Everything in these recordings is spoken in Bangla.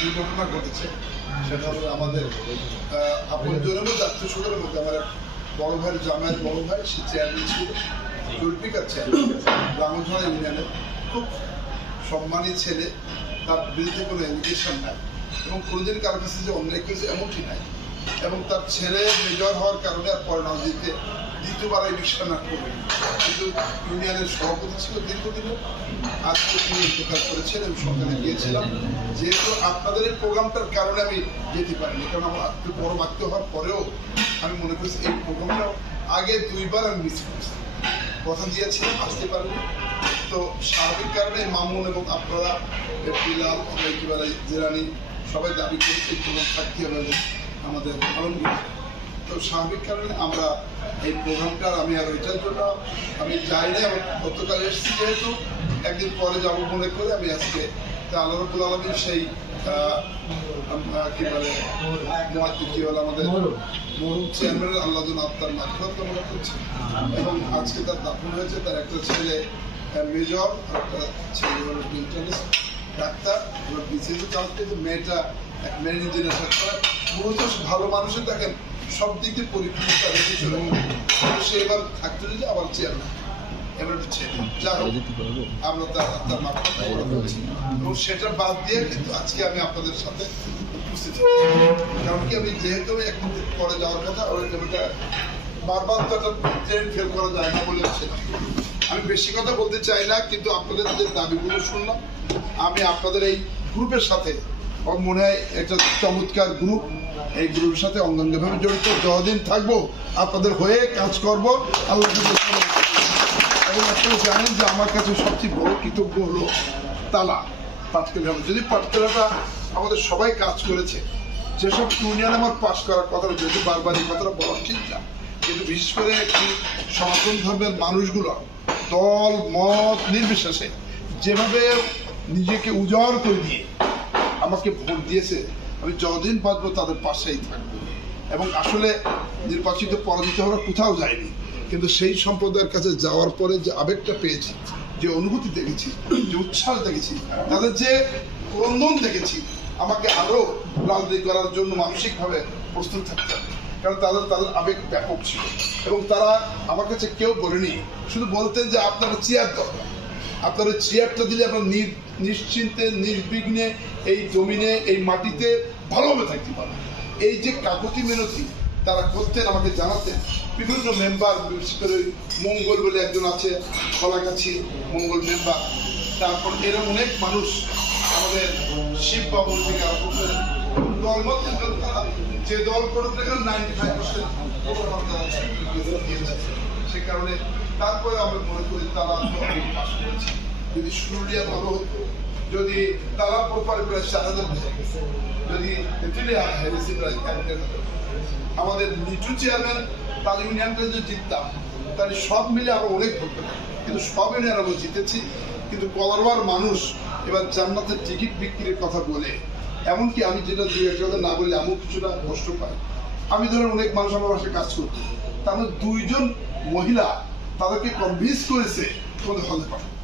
দুর্ঘটনা ঘটেছে। সেটা হলো আমাদের আপন জনের আত্মীয় স্বজনের মধ্যে আমার বড় ভাইয়ের জামাইয়ের বড় ভাই, সে চেয়ারম্যান ছিল, জুলফিকার চেয়ারম্যান ব্রাহ্মণঝাড়া ইউনিয়নের, খুব সম্মানী ছেলে, তার বিরুদ্ধে কোনো এলিগেশন নাই এবং কোনোদিন কারোর কাছে যে অন্যায় করেছে এমনটি নাই। এবং তার ছেলে মেজর হওয়ার কারণে আর পরে নজিতে দ্বিতীয়বার এই বিষয় না করবেন, কিন্তু ইউনিয়নের সভাপতি ছিল দীর্ঘদিনে। আজকে তিনি ইন্তেকাল করেছেন এবং সকালে গিয়েছিলাম। যেহেতু আপনাদের এই প্রোগ্রামটার কারণে আমি যেতে পারিনি, কারণ আমার আত্মীয় বড় আত্মীয় হওয়ার পরেও আমি মনে করেছি এই প্রোগ্রামটা আগে দুইবার আমি মিস করেছি, কথা দিয়েছিলাম আসতে পারিনি। তো স্বাভাবিক কারণে মামুন এবং আপনারা বিলাল একেবারে জেরানি সবাই দাবি করে এই প্রোগ্রাম থাকতে হবে এবং আমাদের আলমগীর। তো স্বাভাবিক কারণে আমরা এই প্রোগ্রামটার আমি আর ওইটার জন্য আমি যাই না এবং গতকাল এসেছি, যেহেতু একদিন পরে যাবো মনে করে আমি আজকে আল্লাহ রব্বুল আলামিন সেই কি বলে কি বলে আমাদের মরুম চেয়ারম্যানের আল্লাহ আত্মার মাগফিরাত কামনা করছি। এবং আজকে তার দাফন হয়েছে, তার একটা ছেলে মেজর, একটা ছেলে হলো ইন্টারনেস্ট ডাক্তার, এবার বিসিএস চালাতে, মেয়েটা এক মেরিন ইঞ্জিনিয়ার ডাক্তার। মূলত ভালো মানুষের দেখেন সব দিক দিয়ে পরিপূর্ণতা রেখে চলে, সে এবার থাকতে যদি আবার চেয়ারম্যান এবার ছেলে যা হোক আমরা তার মাধ্যমে করছি এবং সেটা বাদ দিয়ে কিন্তু আজকে আমি আপনাদের সাথে উপস্থিত, কারণ কি আমি যেহেতু এখন পরে যাওয়ার কথা ওটা বারবার তো একটা ট্রেন ফেল করা যায় না বলে ছিলাম। আমি বেশি কথা বলতে চাই না, কিন্তু আপনাদের যে দাবিগুলো শুনলাম, আমি আপনাদের এই গ্রুপের সাথে মনে হয় একটা চমৎকার গ্রুপ, এই গ্রুপের সাথে অঙ্গাঙ্গিভাবে জড়িত, যতদিন থাকবো আপনাদের হয়ে কাজ করব আল্লাহ। এবং আপনারা জানেন যে আমার কাছে সবচেয়ে বড় কৃতজ্ঞ হলো তালা পাটকেলঘাটা। যদি পাটকেলঘাটা আমাদের সবাই কাজ করেছে, যেসব ইউনিয়ন আমার পাশ করার কথা, যদি বারবার এই কথাটা বলা ঠিক না, কিন্তু বিশেষ করে একটি সনাতন ধর্মের মানুষগুলো দল মত নির্বিশেষে যেভাবে নিজেকে উজাড় করে দিয়ে আমাকে ভোট দিয়েছে, আমি যতদিন বাঁচবো তাদের পাশেই থাকবো। এবং আসলে নির্বাচিত পরাজিত হওয়ার কোথাও যায়নি, কিন্তু সেই সম্প্রদায়ের কাছে যাওয়ার পরে যে আবেগটা পেয়েছি, যে অনুভূতি দেখেছি, যে উচ্ছ্বাস দেখেছি, তাদের যে ক্রন্দন দেখেছি, আমাকে আরো রাজনীতি করার জন্য মানসিকভাবে প্রস্তুত থাকতে হবে। কারণ তাদের আবেগ ব্যাপক ছিল এবং তারা আমার কাছে কেউ বলেনি, শুধু বলতেন যে আপনারা চেয়ার দরকার, আপনারা চেয়ারটা দিলে আপনারা নিশ্চিন্তে নির্বিঘ্নে এই জমিনে এই মাটিতে ভালোভাবে থাকতে পারবেন। এই যে কাকুতি মিনতি তারা করতেন, আমাকে জানাতেন বিভিন্ন মেম্বার, বিশেষ করে মঙ্গল বলে একজন আছে কলাগাছি মঙ্গল মেম্বার, তারপর এরকম অনেক মানুষ আমাদের শিব বাবু থেকে আরম্ভ করে দল মধ্যে যে দল করতে 95% সে কারণে তারপরে আমরা মনে করি তারা পাশ করেছি। যদি সুরুলিয়া ভালো হতো, যদি তারা প্রপারে প্রায় 4000 যদি আমাদের নিচু চেয়ারম্যান তার ইউনিয়নটা যদি জিততাম, তাহলে সব মিলে আরো অনেক ভোট পেতাম, কিন্তু সব ইউনিয়ন আমরা জিতেছি। কিন্তু কলারবার মানুষ এবার জান্নাতের টিকিট বিক্রির কথা বলে, এমনকি আমি যেটা দুই একটা কথা না বললে এমন কিছুটা কষ্ট পাই। আমি ধরেন অনেক মানুষ আমার বাসায় কাজ করতো, তার মধ্যে 2 জন মহিলা তাদেরকে কনভিন্স করেছে তোমাদের হলে পাঠাবো।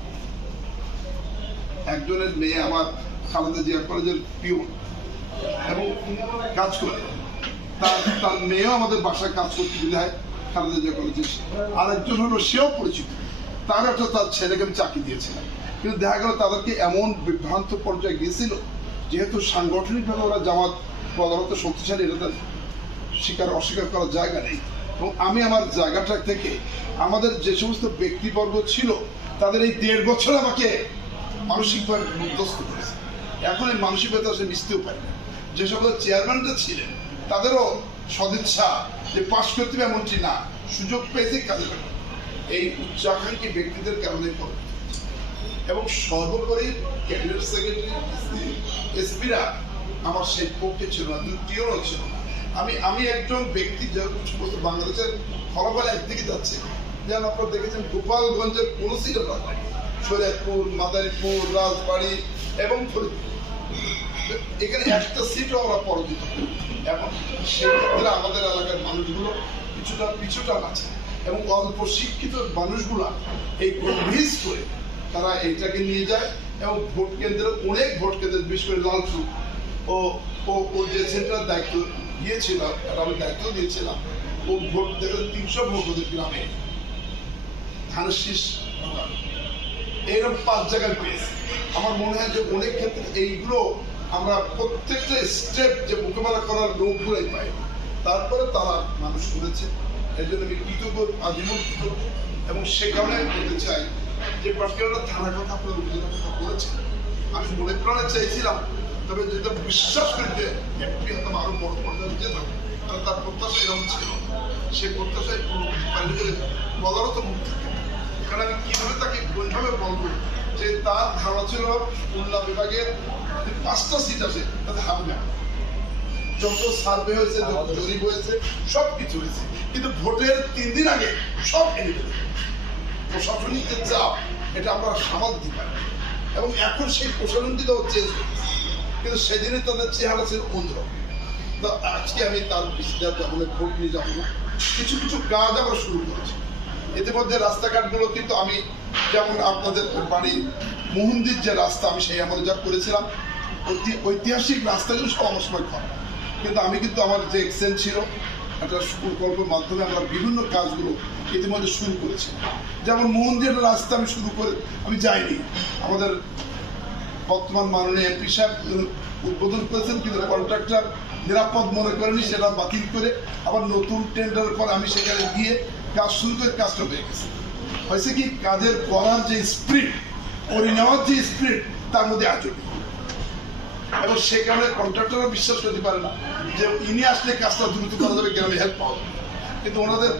একজনের মেয়ে আমার খালেদা জিয়া কলেজের পিওন এবং কাজ করে, তার মেয়েও আমাদের বাসায় কাজ করতে দিলে হয় খালেদা জিয়া কলেজে। আরেকজন হলো সেও পরিচিত, তার একটা তার ছেলেকে আমি চাকরি দিয়েছিলাম। কিন্তু দেখা গেল তাদেরকে এমন বিভ্রান্ত পর্যায়ে গিয়েছিল, যেহেতু সাংগঠনিকভাবে ওরা জামাত বলবৎ শক্তিশালী, এটা অস্বীকার করার জায়গা নেই। এবং আমি আমার জায়গাটা থেকে আমাদের যে সমস্ত ব্যক্তিবর্গ ছিল তাদের এই 1.5 বছর আমাকে মানসিকভাবে বিধ্বস্ত করেছে। এখন এই মানসিকতা সে মিশতেও পারে না। যে সকল চেয়ারম্যানরা ছিলেন তাদেরও সদিচ্ছা যে পাশ করতে হবে এমনটি না, সুযোগ পেয়েছে কাজে লাগে এই উচ্চাকাঙ্ক্ষী ব্যক্তিদের কারণে করে। এবং সর্বোপরি ক্যাবিনেট সেক্রেটারি এসপিরা আমার সেই পক্ষে ছিল না, দ্বিতীয়ও ছিল না। আমি একজন ব্যক্তি যেহেতু বাংলাদেশের ফলাফল একদিকে যাচ্ছে, যেমন আপনারা দেখেছেন গোপালগঞ্জের কোন সিটে নয়, শরীয়তপুর, মাদারীপুর, রাজবাড়ী এবং ফরিদপুর, এখানে একটা সিটও আমরা পরাজিত। এখন সেক্ষেত্রে আমাদের এলাকার মানুষগুলো কিছুটা পিছুটান আছে এবং অল্প শিক্ষিত মানুষগুলা এই কনভিন্স করে তারা এইটাকে নিয়ে যায় এবং ভোট কেন্দ্রে অনেক ভোট কেন্দ্রে, বিশেষ করে লালপুর ও ও ও যে সেন্টার দায়িত্ব দিয়েছিল, আমি দায়িত্ব দিয়েছিলাম, ও ভোট দেখে 300 ভোট ওদের গ্রামে ধানের শীষ এইরকম 5 জায়গায় পেয়েছে। আমার মনে হয় যে অনেক ক্ষেত্রে এইগুলো আমরা প্রত্যেকটা স্টেপ যে মোকাবেলা করার লোকগুলোই পাই, তারপরে তারা মানুষ শুনেছে। এই জন্য আমি কৃতজ্ঞ, আজীবন কৃতজ্ঞ। এবং সে কারণে আমি বলতে চাই যে পার্টিকুলার থানার কথা আপনার অভিযোগের কথা বলেছেন, আমি মনে প্রাণে চাইছিলাম, তবে যেটা বিশ্বাস করি যে এমপি হতাম আরো বড় পর্যায়ে যেতাম, কারণ তার প্রত্যাশা এরকম ছিল। সে প্রত্যাশায় পাইলে বলারও তো মুখ থাকে, কারণ আমি কিভাবে তাকে কোনভাবে বলবো যে তার ধারণা ছিল খুলনা বিভাগের 5টা সিট আছে তাতে হবে না। যত সার্ভে হয়েছে, যত জরিপ হয়েছে, সব কিছু হয়েছে, কিন্তু ভোটের 3 দিন আগে সব এনে দেবে। প্রশাসনিক যে চাপ, এটা আমরা সামাল দিতে পারি, এবং এখন সেই প্রশাসনটিও চেঞ্জ হয়েছে, কিন্তু সেদিনে তাদের চেহারা ছিল অন্যরকম। তো আজকে আমি তার বিস্তার যাবো না, ভোট নিয়ে যাবো না, কিছু কিছু কাজ আমরা শুরু করেছি। ইতিমধ্যে রাস্তাঘাটগুলো কিন্তু আমি, যেমন আপনাদের বাড়ি মোহনদির যে রাস্তা, আমি সেই আমলে যা করেছিলাম, ঐতিহাসিক রাস্তাগুলো সব আমার সময় করা, কিন্তু আমি কিন্তু আমার যে এক্সচেঞ্জ ছিল একটা প্রকল্পের মাধ্যমে আমরা বিভিন্ন কাজগুলো ইতিমধ্যে শুরু করেছি। যেমন মোহনদির রাস্তা আমি শুরু করে আমি যাইনি, আমাদের বর্তমান মাননীয় এমপি সাহেব উদ্বোধন করেছেন, কিন্তু কন্ট্রাক্টর নিরাপদ মনে করেনি, সেটা বাতিল করে আবার নতুন টেন্ডারের পর আমি সেখানে গিয়ে কাজ শুরু করে কাজটা হয়ে গেছে। হয়েছে কি, কাজের করার যে স্পিরিট, করে নেওয়ার যে স্পিরিট, তার মধ্যে আচরণ, এবং সেখানে কন্ট্রাক্টররা বিশ্বাস করতে পারে না যে ইনি আসলে কাজটা দ্রুত করা যাবে, গ্রামে হেল্প পাওয়া যাবে, কিন্তু ওনাদের